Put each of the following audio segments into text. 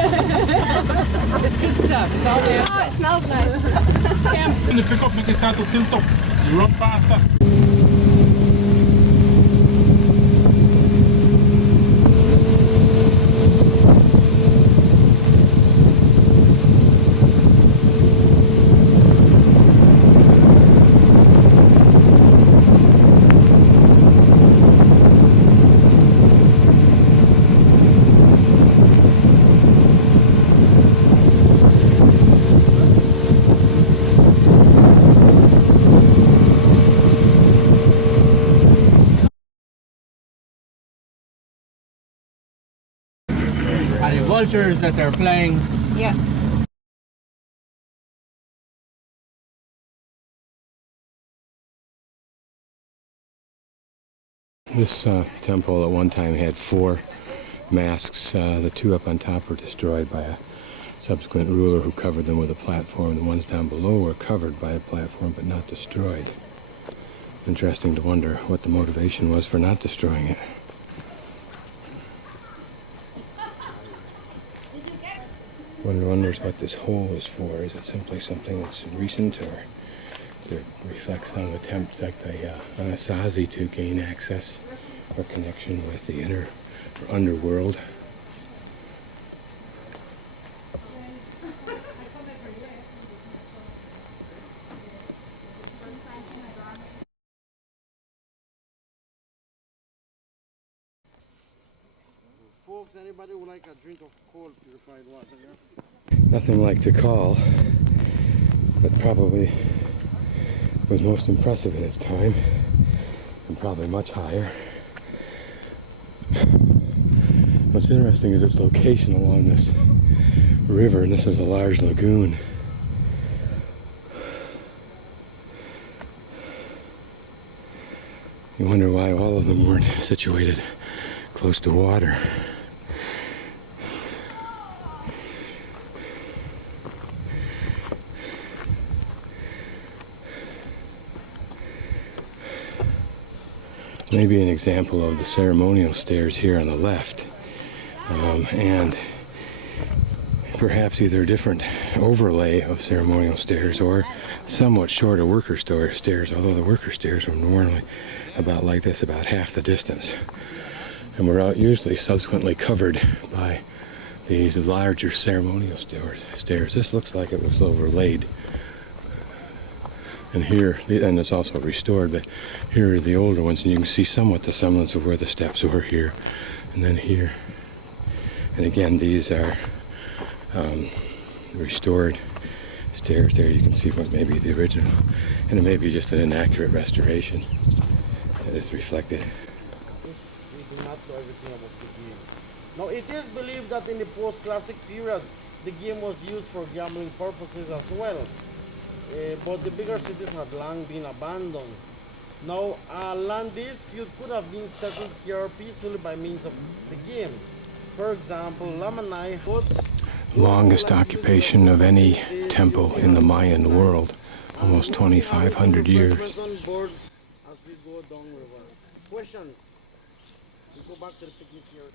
It's good stuff. It's all there. Oh, it smells nice. De pick-up met die staat op tilt-op. Run faster. Are the vultures that are flying? Yeah. This temple at one time had 4 masks. The 2 up on top were destroyed by a subsequent ruler who covered them with a platform. The ones down below were covered by a platform but not destroyed. Interesting to wonder what the motivation was for not destroying it. One wonders what this hole is for. Is it simply something that's recent, or it reflects on attempts like the Anasazi to gain access or connection with the inner or underworld? Folks, anybody would like a drink of cold purified water? Yeah? Nothing like to call, but probably was most impressive in its time, and probably much higher. What's interesting is its location along this river, and this is a large lagoon. You wonder why all of them weren't situated close to water. Maybe an example of the ceremonial stairs here on the left, and perhaps either a different overlay of ceremonial stairs or somewhat shorter worker stairs, although the worker stairs were normally about like this, about half the distance, and were usually subsequently covered by these larger ceremonial stairs. This looks like it was overlaid. And here, and it's also restored, but here are the older ones, and you can see somewhat the semblance of where the steps were here, and then here. And again, these are restored stairs there. You can see what may be the original, and it may be just an inaccurate restoration that is reflected. We do not know everything about the game. Now, it is believed that in the post-classic period, the game was used for gambling purposes as well. But the bigger cities had long been abandoned. Now, a land dispute could have been settled here peacefully by means of the game. For example, Lamanai would... Longest occupation of any temple in the Mayan world, almost 2,500 years. Questions? We go back to the picnic here.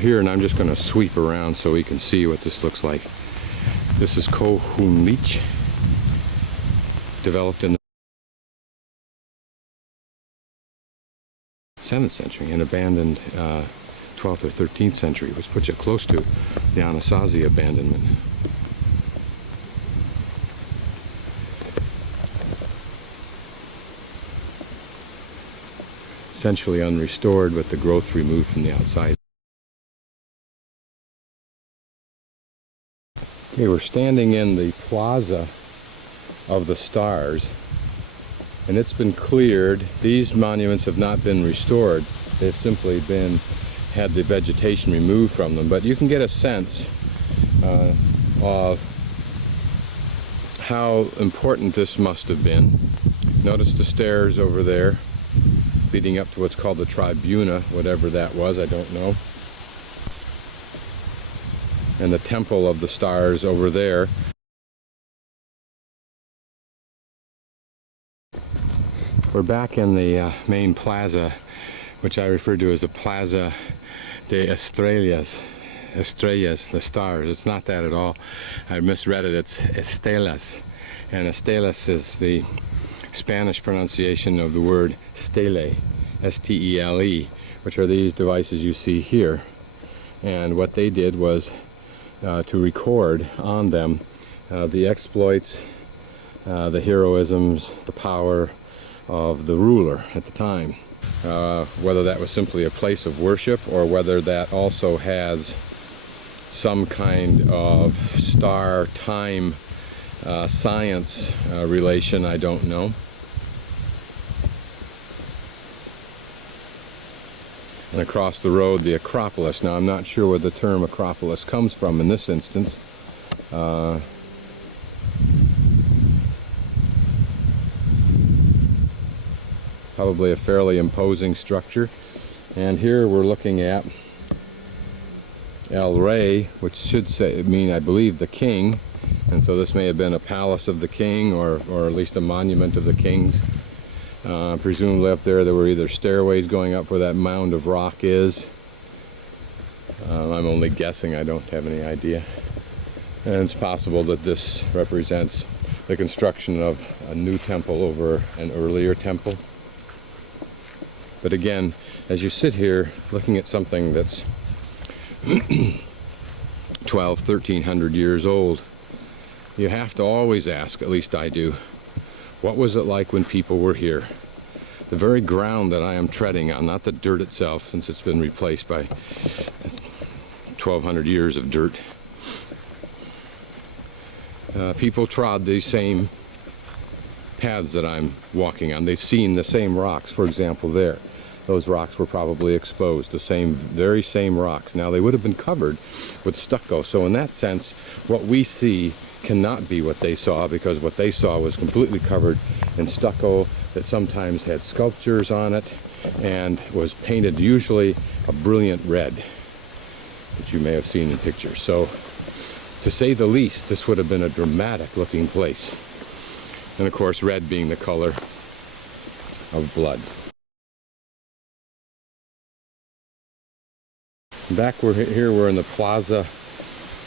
here, and I'm just going to sweep around so we can see what this looks like. This is Kohunlich, developed in the 7th century and abandoned 12th or 13th century, which puts it close to the Anasazi abandonment. Essentially unrestored, with the growth removed from the outside. Okay, we're standing in the Plaza of the Stars, and it's been cleared. These monuments have not been restored. They've simply had the vegetation removed from them. But you can get a sense of how important this must have been. Notice the stairs over there leading up to what's called the tribuna, whatever that was, I don't know. And the Temple of the Stars over there. We're back in the main plaza, which I refer to as the Plaza de Estrellas, the stars. It's not that at all. I misread it. It's steles, and steles is the Spanish pronunciation of the word stele, S-T-E-L-E, which are these devices you see here. And what they did was to record on them the exploits, the heroisms, the power of the ruler at the time. Whether that was simply a place of worship, or whether that also has some kind of star time science relation, I don't know. And across the road, the Acropolis. Now, I'm not sure where the term Acropolis comes from in this instance. Probably a fairly imposing structure. And here we're looking at El Rey, which should mean, I believe, the king. And so this may have been a palace of the king, or at least a monument of the kings. Presumably up there were either stairways going up where that mound of rock is. I'm only guessing, I don't have any idea. And it's possible that this represents the construction of a new temple over an earlier temple. But again, as you sit here looking at something that's 1,300 years old, you have to always ask, at least I do, what was it like when people were here? The very ground that I am treading on, not the dirt itself, since it's been replaced by 1,200 years of dirt. People trod these same paths that I'm walking on. They've seen the same rocks, for example, there. Those rocks were probably exposed, very same rocks. Now, they would have been covered with stucco, so in that sense, what we see cannot be what they saw, because what they saw was completely covered in stucco that sometimes had sculptures on it and was painted usually a brilliant red that you may have seen in pictures. So, to say the least, this would have been a dramatic looking place. And of course, red being the color of blood. Back here, we're in the Plaza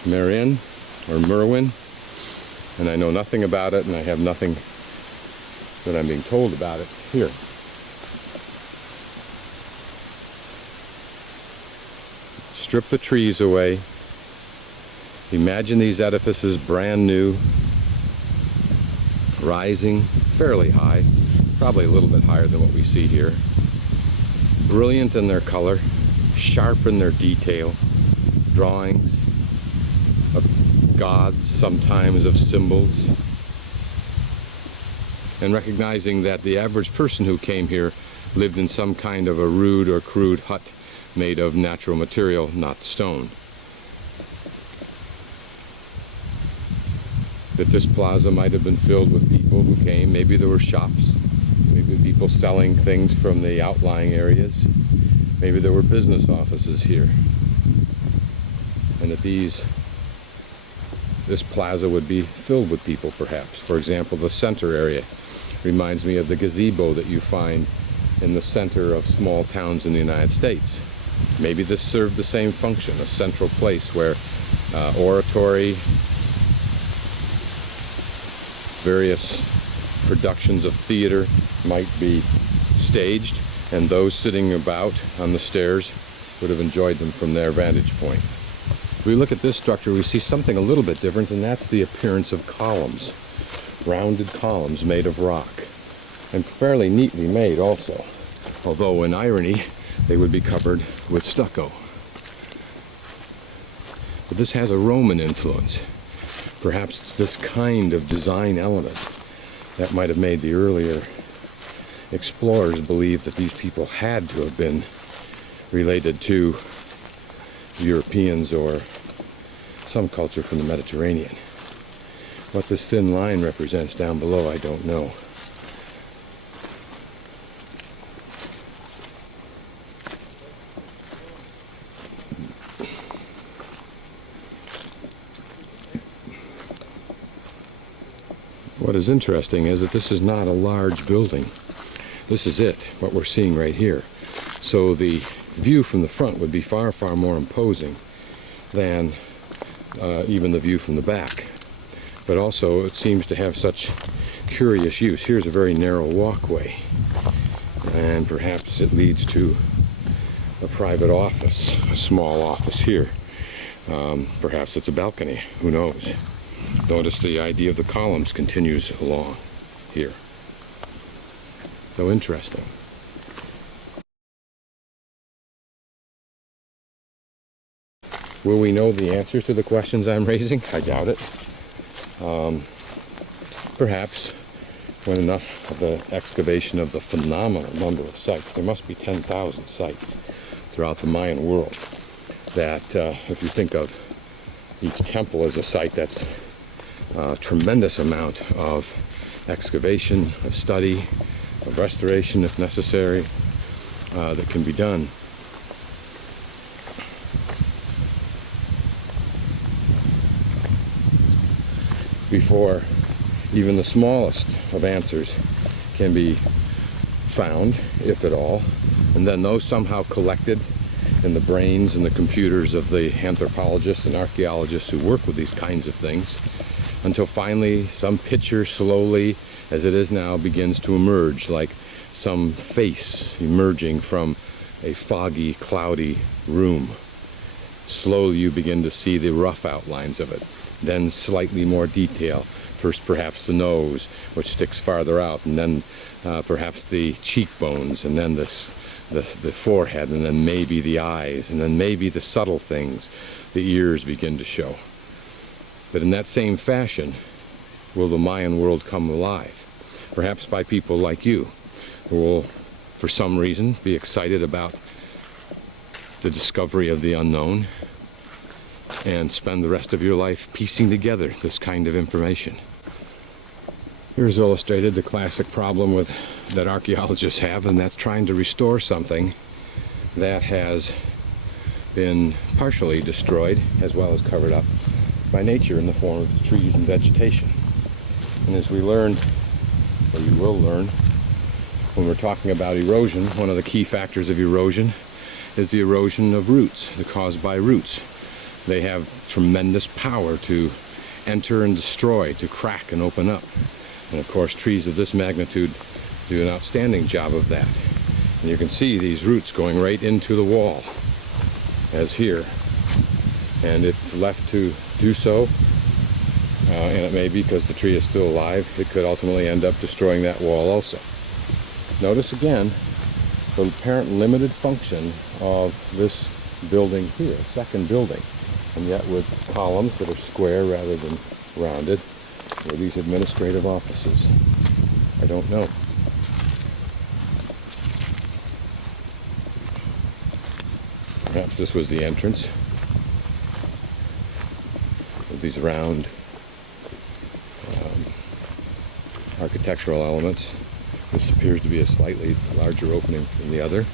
Merwin, or Merwin, and I know nothing about it, and I have nothing that I'm being told about it here. Strip the trees away. Imagine these edifices brand new, rising fairly high, probably a little bit higher than what we see here. Brilliant in their color, sharp in their detail, drawings of gods, sometimes of symbols, and recognizing that the average person who came here lived in some kind of a rude or crude hut made of natural material, not stone. That this plaza might have been filled with people who came. Maybe there were shops, maybe people selling things from the outlying areas. Maybe there were business offices here. And that this plaza would be filled with people, perhaps. For example, the center area reminds me of the gazebo that you find in the center of small towns in the United States. Maybe this served the same function, a central place where oratory, various productions of theater might be staged, and those sitting about on the stairs would have enjoyed them from their vantage point. If we look at this structure, we see something a little bit different, and that's the appearance of columns. Rounded columns made of rock, and fairly neatly made also, although in irony they would be covered with stucco. But this has a Roman influence. Perhaps it's this kind of design element that might have made the earlier explorers believe that these people had to have been related to Europeans or some culture from the Mediterranean. What this thin line represents down below, I don't know. What is interesting is that this is not a large building. This is it, what we're seeing right here. So the view from the front would be far, far more imposing than even the view from the back. But also it seems to have such curious use. Here's a very narrow walkway, and perhaps it leads to a private office, a small office here. Perhaps it's a balcony, who knows. Notice the idea of the columns continues along here. So interesting. Will we know the answers to the questions I'm raising? I doubt it. Perhaps when enough of the excavation of the phenomenal number of sites, there must be 10,000 sites throughout the Mayan world, that if you think of each temple as a site, that's a tremendous amount of excavation, of study, of restoration if necessary, that can be done. Before even the smallest of answers can be found, if at all, and then those somehow collected in the brains and the computers of the anthropologists and archaeologists who work with these kinds of things, until finally some picture slowly, as it is now, begins to emerge, like some face emerging from a foggy, cloudy room. Slowly you begin to see the rough outlines of it. Then slightly more detail. First perhaps the nose, which sticks farther out, and then perhaps the cheekbones, and then the forehead, and then maybe the eyes, and then maybe the subtle things. The ears begin to show. But in that same fashion will the Mayan world come alive. Perhaps by people like you, who will, for some reason, be excited about the discovery of the unknown, and spend the rest of your life piecing together this kind of information. Here's illustrated the classic problem that archaeologists have, and that's trying to restore something that has been partially destroyed as well as covered up by nature in the form of trees and vegetation. And as we learned, or you will learn, when we're talking about erosion, one of the key factors of erosion is the erosion of roots, caused by roots. They have tremendous power to enter and destroy, to crack and open up. And of course, trees of this magnitude do an outstanding job of that. And you can see these roots going right into the wall, as here. And if left to do so, and it may be because the tree is still alive, it could ultimately end up destroying that wall also. Notice again the apparent limited function of this building here, second building. And yet with columns that are square rather than rounded, are these administrative offices? I don't know. Perhaps this was the entrance with these round architectural elements. This appears to be a slightly larger opening than the other,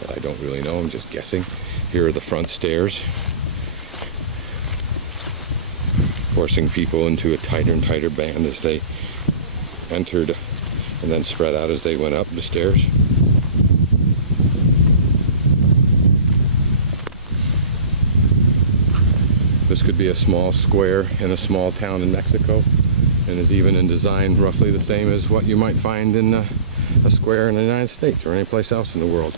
but I don't really know, I'm just guessing. Here are the front stairs, forcing people into a tighter and tighter band as they entered, and then spread out as they went up the stairs. This could be a small square in a small town in Mexico, and is even in design roughly the same as what you might find in a square in the United States or any place else in the world.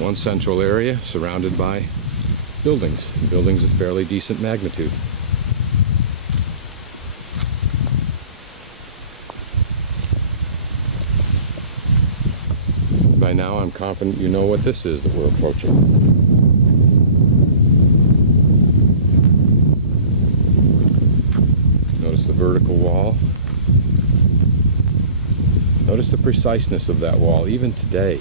One central area surrounded by buildings of fairly decent magnitude. By now I'm confident you know what this is that we're approaching. Notice the vertical wall. Notice the preciseness of that wall, even today,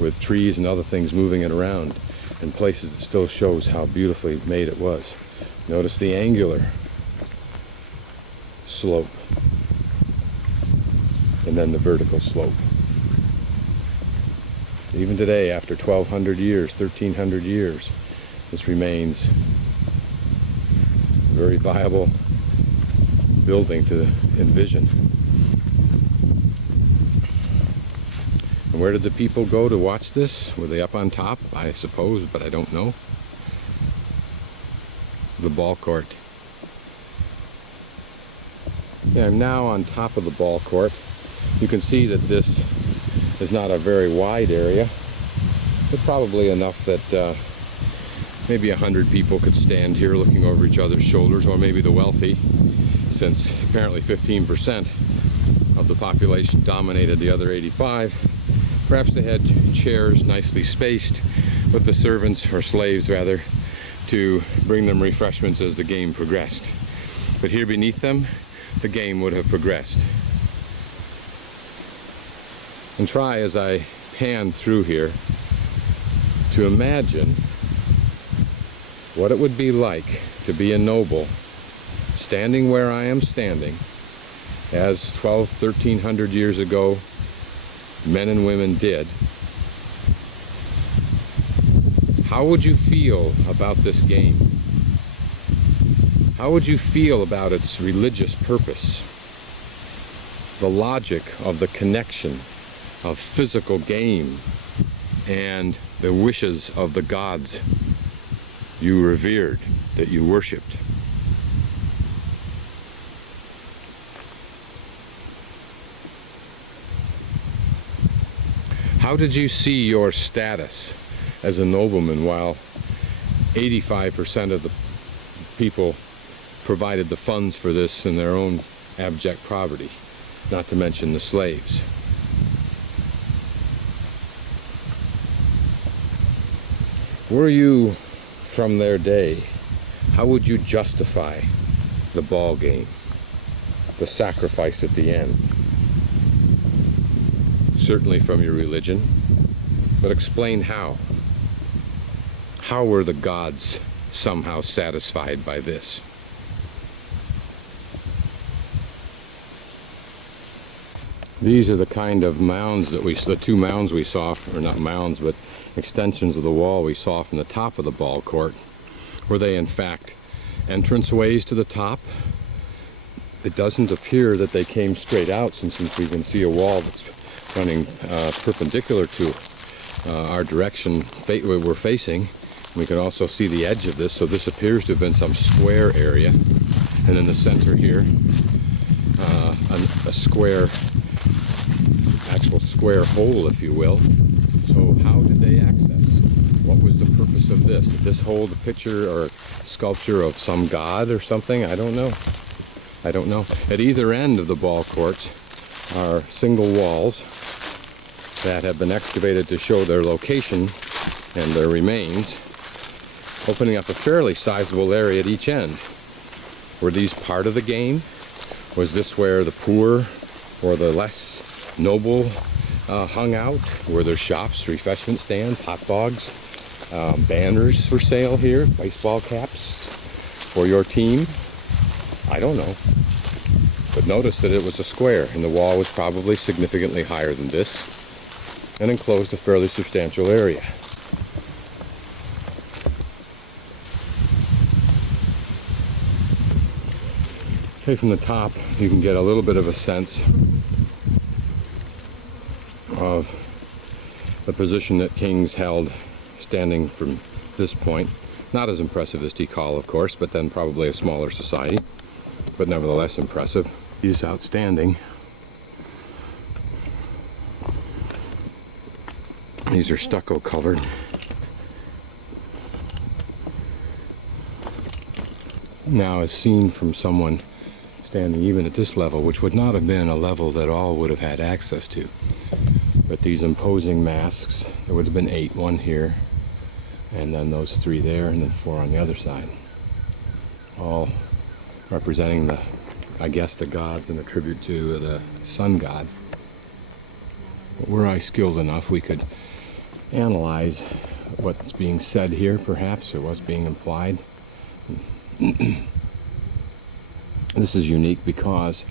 with trees and other things moving it around in places it still shows how beautifully made it was. Notice the angular slope, and then the vertical slope. Even today, after 1,200 years, 1,300 years, this remains a very viable building to envision. And where did the people go to watch this? Were they up on top? I suppose, but I don't know. The ball court. Yeah, I'm now on top of the ball court. You can see that this is not a very wide area, but probably enough that maybe 100 people could stand here looking over each other's shoulders, or maybe the wealthy, since apparently 15% of the population dominated the other 85. Perhaps they had chairs nicely spaced with the servants, or slaves rather, to bring them refreshments as the game progressed. But here beneath them, the game would have progressed. And try, as I pan through here, to imagine what it would be like to be a noble standing where I am standing, as 1,300 years ago men and women did. How would you feel about this game? How would you feel about its religious purpose? The logic of the connection of physical game and the wishes of the gods you revered, that you worshipped. How did you see your status as a nobleman while 85% of the people provided the funds for this in their own abject poverty, not to mention the slaves? Were you from their day, how would you justify the ball game, the sacrifice at the end? Certainly from your religion, but explain how. How were the gods somehow satisfied by this? These are the kind of mounds that the two mounds we saw, or not mounds, but extensions of the wall we saw from the top of the ball court. Were they in fact entranceways to the top? It doesn't appear that they came straight out, since we can see a wall that's running perpendicular to our direction we're facing. We can also see the edge of this, so this appears to have been some square area. And in the center here, a square, actual square hole, if you will. So how did they access? What was the purpose of this? Did this hold a picture or a sculpture of some god or something? I don't know. I don't know. At either end of the ball courts are single walls that have been excavated to show their location and their remains, opening up a fairly sizable area at each end. Were these part of the game? Was this where the poor or the less noble hung out? Were there shops, refreshment stands, hot dogs, banners for sale here, baseball caps for your team? I don't know. But notice that it was a square, and the wall was probably significantly higher than this, and enclosed a fairly substantial area. Okay, from the top you can get a little bit of a sense of the position that kings held standing from this point. Not as impressive as Tikal, of course, but then probably a smaller society, but nevertheless impressive. He's outstanding. These are stucco colored. Now, as seen from someone standing even at this level, which would not have been a level that all would have had access to, but these imposing masks, there would have been 8, 1 here, and then those 3 there, and then 4 on the other side, all representing the, I guess, the gods and a tribute to the sun god. But were I skilled enough, we could analyze what's being said here, perhaps, or what's being implied. This is unique because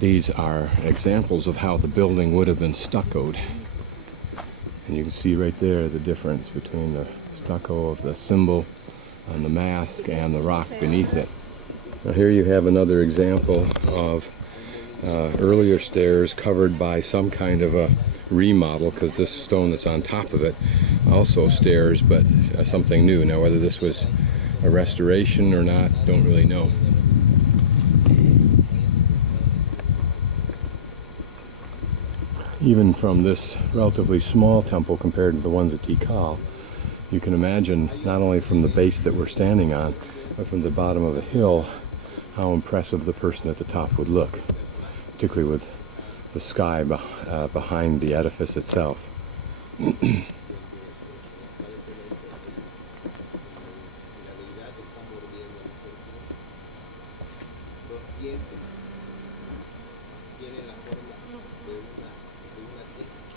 these are examples of how the building would have been stuccoed. And you can see right there the difference between the stucco of the symbol on the mask and the rock beneath it. Now here you have another example of earlier stairs covered by some kind of a remodel, because this stone that's on top of it also stairs, but something new. Now whether this was a restoration or not, don't really know. Even from this relatively small temple compared to the ones at Tikal, you can imagine, not only from the base that we're standing on, but from the bottom of the hill, how impressive the person at the top would look, particularly with the sky behind the edifice itself.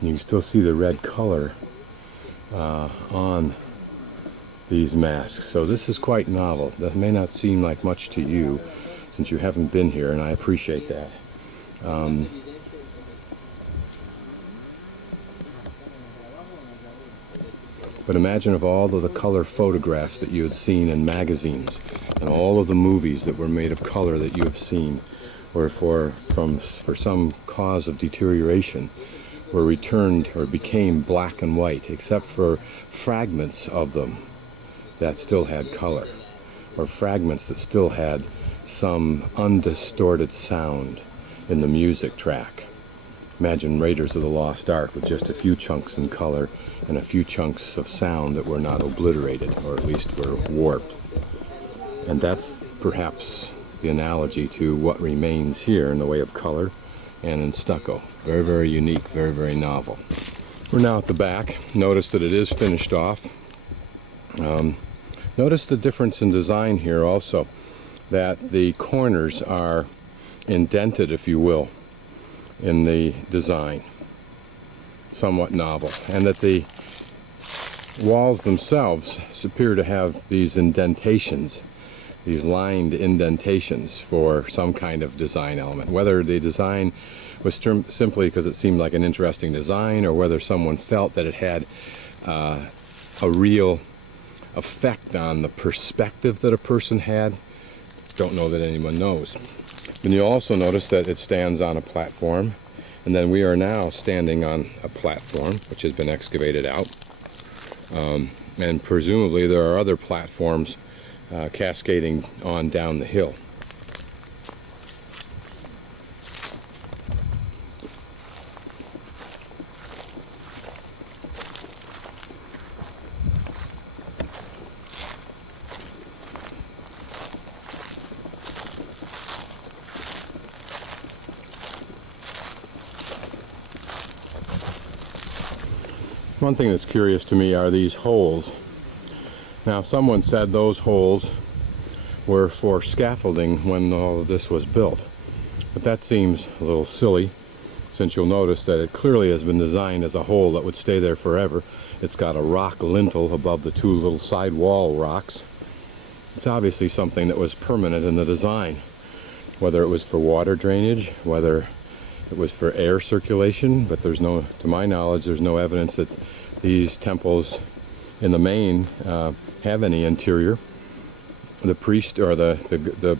You can still see the red color on these masks. So this is quite novel. That may not seem like much to you since you haven't been here, and I appreciate that. But imagine of all of the color photographs that you had seen in magazines and all of the movies that were made of color that you have seen, or for some cause of deterioration, were returned or became black and white, except for fragments of them that still had color, or fragments that still had some undistorted sound in the music track. Imagine Raiders of the Lost Ark with just a few chunks in color and a few chunks of sound that were not obliterated, or at least were warped. And that's perhaps the analogy to what remains here in the way of color and in stucco. Very, very unique, very, very novel. We're now at the back. Notice that it is finished off. Notice the difference in design here also, that the corners are indented, if you will, in the design. Somewhat novel. And that the walls themselves appear to have these indentations, these lined indentations for some kind of design element. Whether the design was simply because it seemed like an interesting design, or whether someone felt that it had a real effect on the perspective that a person had, don't know that anyone knows. And you also notice that it stands on a platform, and then we are now standing on a platform which has been excavated out, and presumably there are other platforms cascading on down the hill. One thing that's curious to me are these holes. Now, someone said those holes were for scaffolding when all of this was built, but that seems a little silly, since you'll notice that it clearly has been designed as a hole that would stay there forever. It's got a rock lintel above the 2 little side wall rocks. It's obviously something that was permanent in the design, whether it was for water drainage, whether it was for air circulation, but there's no, to my knowledge, there's no evidence that these temples in the main have any interior. The priest, or the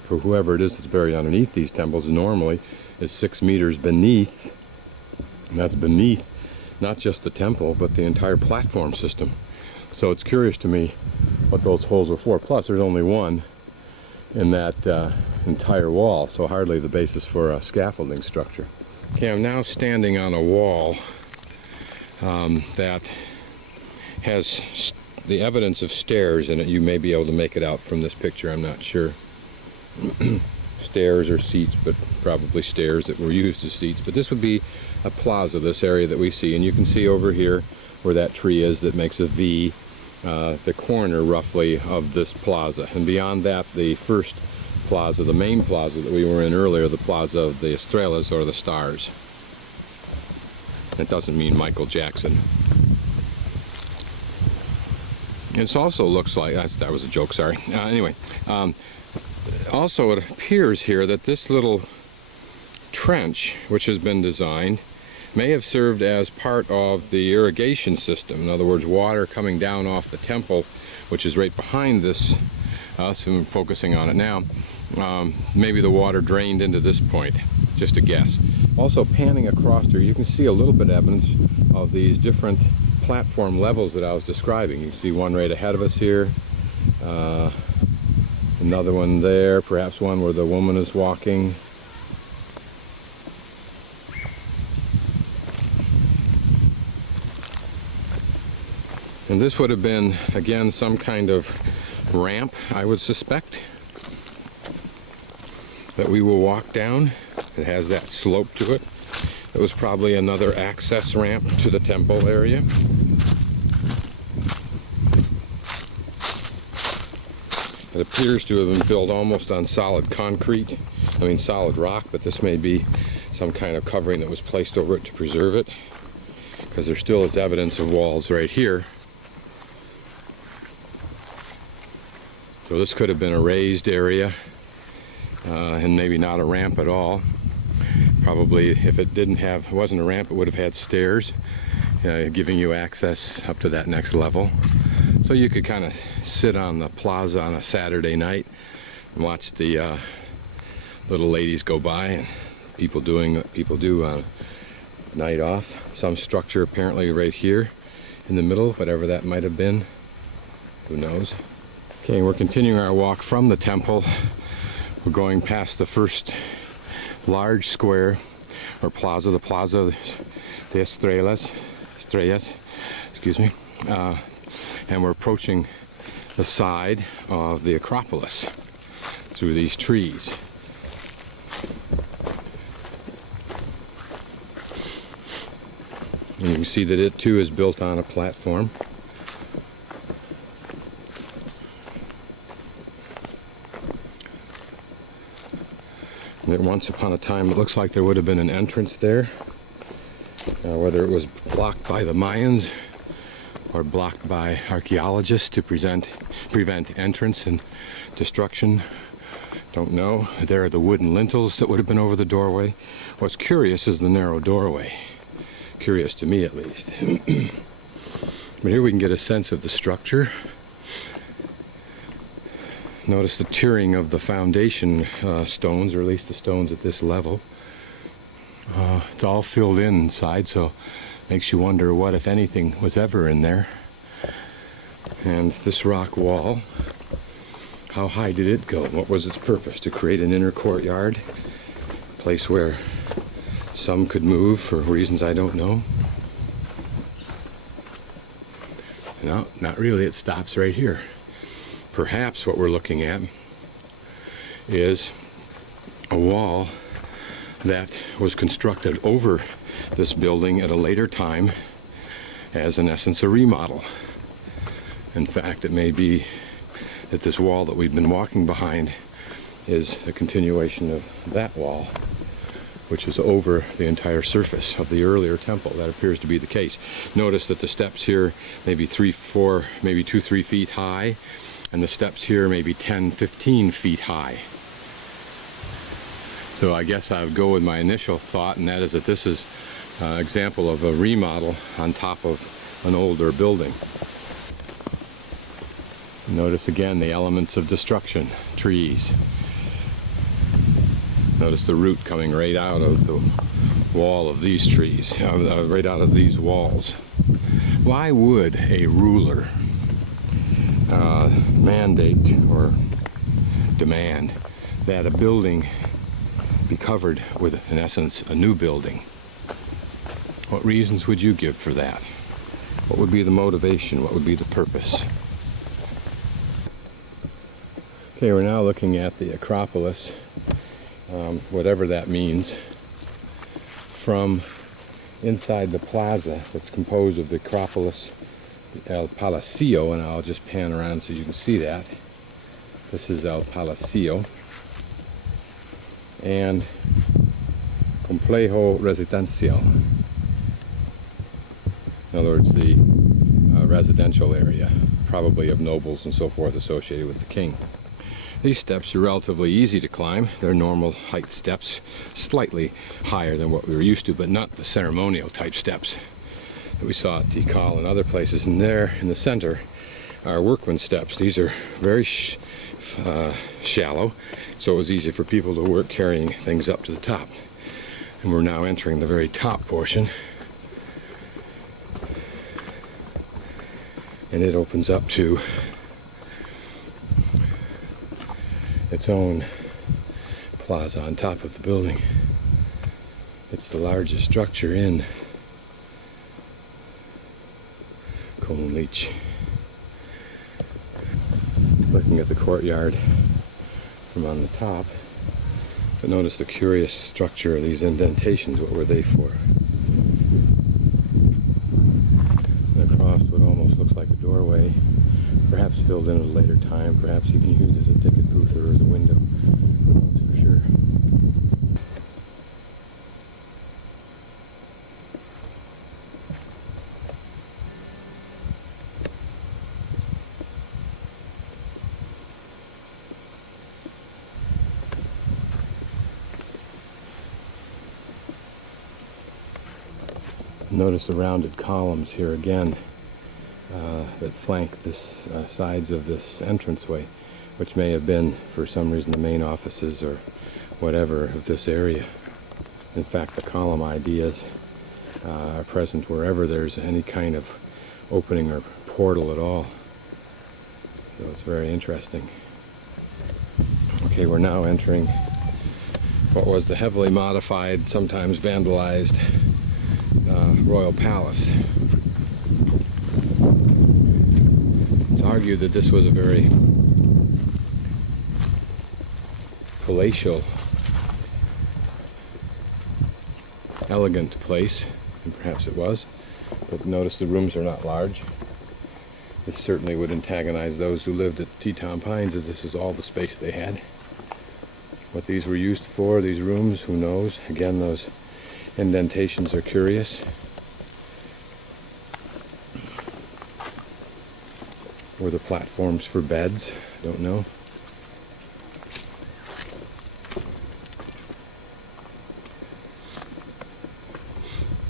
whoever it is that's buried underneath these temples, normally is 6 meters beneath, and that's beneath not just the temple but the entire platform system. So it's curious to me what those holes were for. Plus, there's only one in that entire wall, so hardly the basis for a scaffolding structure. Okay, I'm now standing on a wall that has the evidence of stairs in it. You may be able to make it out from this picture, I'm not sure. Stairs or seats, but probably stairs that were used as seats. But this would be a plaza, this area that we see. And you can see over here where that tree is that makes a V, the corner roughly of this plaza. And beyond that, the first plaza, the main plaza that we were in earlier, the plaza of the steles, or the stars. It doesn't mean Michael Jackson. It also looks like, that was a joke, sorry. Anyway, also it appears here that this little trench, which has been designed, may have served as part of the irrigation system. In other words, water coming down off the temple, which is right behind this, so I'm focusing on it now. Maybe the water drained into this point, just a guess. Also, panning across here, you can see a little bit of evidence of these different platform levels that I was describing. You can see one right ahead of us here, another one there, perhaps one where the woman is walking. And this would have been, again, some kind of ramp, I would suspect, that we will walk down. It has that slope to it. It was probably another access ramp to the temple area. It appears to have been built almost on solid concrete, solid rock, but this may be some kind of covering that was placed over it to preserve it, because there still is evidence of walls right here. So this could have been a raised area, and maybe not a ramp at all. Probably if it wasn't a ramp, it would have had stairs, giving you access up to that next level. So you could kind of sit on the plaza on a Saturday night and watch the little ladies go by, and people doing what people do on a night off. Some structure apparently right here in the middle, whatever that might have been, who knows. Okay, we're continuing our walk from the temple. We're going past the first large square or plaza, the Plaza de Estrellas, excuse me, and we're approaching the side of the Acropolis through these trees. And you can see that it too is built on a platform. That once upon a time it looks like there would have been an entrance there, whether it was blocked by the Mayans or blocked by archaeologists to prevent entrance and destruction. Don't know. There are the wooden lintels that would have been over the doorway. What's curious is the narrow doorway. Curious to me, at least. But here we can get a sense of the structure. Notice the tiering of the foundation stones, or at least the stones at this level. It's all filled in inside, so makes you wonder what, if anything, was ever in there. And this rock wall, how high did it go? What was its purpose? To create an inner courtyard, a place where some could move for reasons I don't know. No, not really. It stops right here. Perhaps what we're looking at is a wall that was constructed over this building at a later time as, in essence, a remodel. In fact, it may be that this wall that we've been walking behind is a continuation of that wall, which is over the entire surface of the earlier temple. That appears to be the case. Notice that the steps here may be 3 feet high, and the steps here may be 10, 15 feet high. So I guess I would go with my initial thought, and that is that this is an example of a remodel on top of an older building. Notice again the elements of destruction, trees. Notice the root coming right out of the wall of these trees, right out of these walls. Why would a ruler mandate or demand that a building be covered with, in essence, a new building. What reasons would you give for that? What would be the motivation? What would be the purpose? Okay, we're now looking at the Acropolis, whatever that means, from inside the plaza that's composed of the Acropolis, El Palacio, and I'll just pan around so you can see that. This is El Palacio, and Complejo Residencial. In other words, the residential area, probably of nobles and so forth associated with the king. These steps are relatively easy to climb. They're normal height steps, slightly higher than what we were used to, but not the ceremonial type steps that we saw at Tikal and other places. And there in the center are workman steps. These are very shallow, so it was easy for people to work carrying things up to the top. And we're now entering the very top portion. And it opens up to its own plaza on top of the building. It's the largest structure in Kohunlich. Looking at the courtyard from on the top, but notice the curious structure of these indentations. What were they for? And across what almost looks like a doorway, perhaps filled in at a later time, perhaps even used as a ticket booth or as a window. Who knows for sure. Notice the rounded columns here again that flank this sides of this entranceway, which may have been, for some reason, the main offices or whatever of this area. In fact, the column ideas are present wherever there's any kind of opening or portal at all. So it's very interesting. Okay, we're now entering what was the heavily modified, sometimes vandalized, royal palace. It's argued that this was a very palatial, elegant place, and perhaps it was, but notice the rooms are not large. This certainly would antagonize those who lived at Teton Pines, as this is all the space they had. What these were used for, these rooms, who knows? Again, those indentations are curious. Were the platforms for beds? Don't know.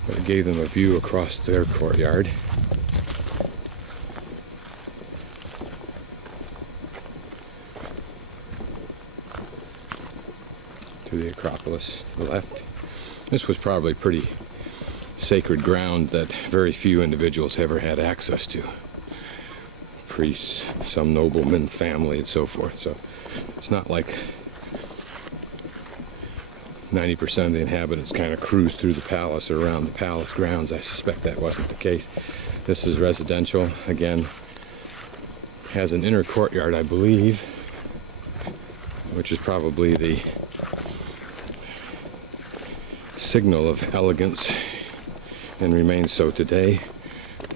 But it gave them a view across their courtyard. To the Acropolis to the left. This was probably pretty sacred ground that very few individuals ever had access to. Priests, some noblemen, family, and so forth. So it's not like 90% of the inhabitants kind of cruised through the palace or around the palace grounds. I suspect that wasn't the case. This is residential. Again, has an inner courtyard, I believe, which is probably the signal of elegance and remains so today.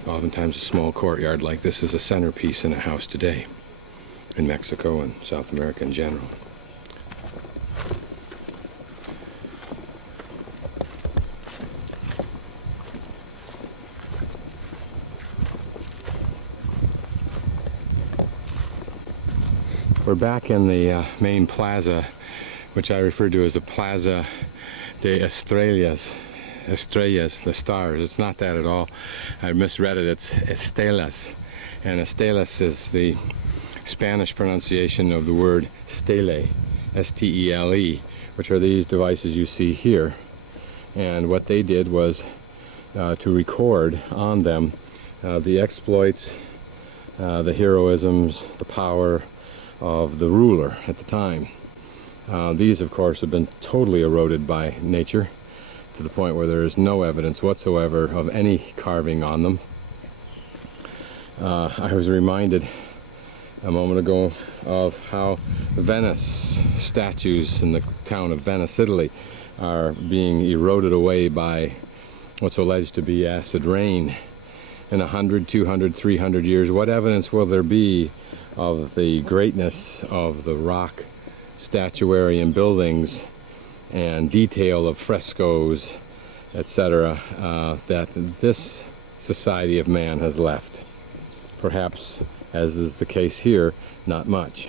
Oftentimes a small courtyard like this is a centerpiece in a house today in Mexico and South America in general. We're back in the main plaza, which I refer to as the Plaza de Estrellas. Estrellas, the stars. It's not that at all. I misread it. It's steles. And steles is the Spanish pronunciation of the word stele, S-T-E-L-E, which are these devices you see here. And what they did was to record on them the exploits the heroisms, the power of the ruler at the time. These, of course, have been totally eroded by nature to the point where there is no evidence whatsoever of any carving on them. I was reminded a moment ago of how Venice statues in the town of Venice, Italy, are being eroded away by what's alleged to be acid rain. In 100, 200, 300 years, what evidence will there be of the greatness of the rock statuary and buildings and detail of frescoes, etc., that this society of man has left? Perhaps, as is the case here, not much.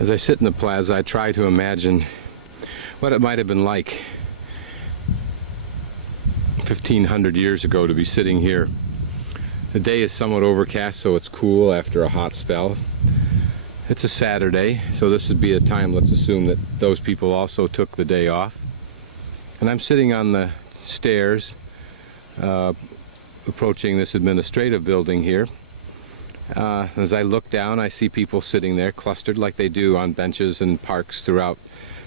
As I sit in the plaza, I try to imagine what it might have been like 1,500 years ago to be sitting here. The day is somewhat overcast, so it's cool after a hot spell. It's a Saturday, so this would be a time, let's assume, that those people also took the day off. And I'm sitting on the stairs approaching this administrative building here. As I look down, I see people sitting there clustered like they do on benches and parks throughout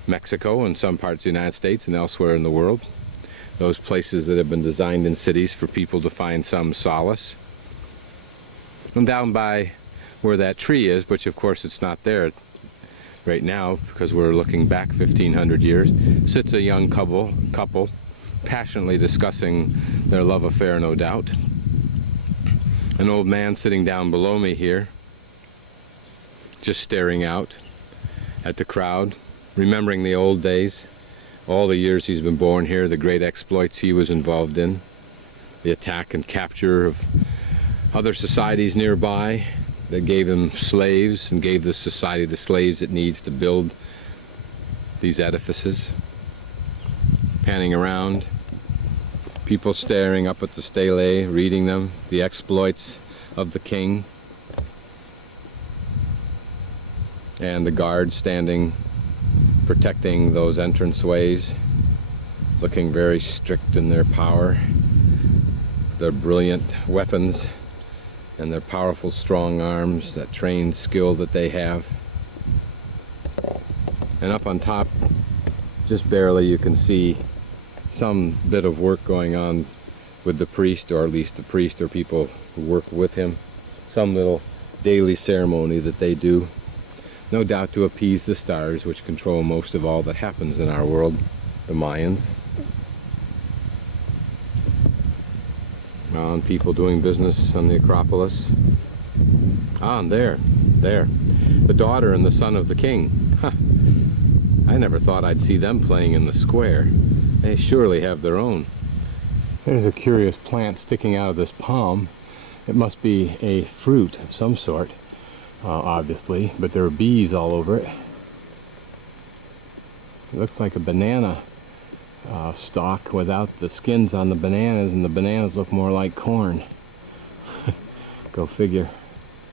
Mexico and some parts of the United States and elsewhere in the world. Those places that have been designed in cities for people to find some solace. And down by where that tree is, which of course it's not there right now because we're looking back 1,500 years, sits a young couple passionately discussing their love affair, no doubt. An old man sitting down below me here, just staring out at the crowd, remembering the old days, all the years he's been born here, the great exploits he was involved in, the attack and capture of other societies nearby that gave him slaves and gave this society the slaves it needs to build these edifices. Panning around, people staring up at the stele, reading them, the exploits of the king, and the guards standing protecting those entranceways, looking very strict in their power, their brilliant weapons and their powerful strong arms, that trained skill that they have. And up on top, just barely, you can see some bit of work going on with the priest, or at least the priest or people who work with him. Some little daily ceremony that they do, no doubt to appease the stars, which control most of all that happens in our world, the Mayans. And people doing business on the Acropolis. And there, the daughter and the son of the king. Huh. I never thought I'd see them playing in the square. They surely have their own. There's a curious plant sticking out of this palm. It must be a fruit of some sort, obviously, but there are bees all over it. It looks like a banana stalk without the skins on the bananas, and the bananas look more like corn. Go figure.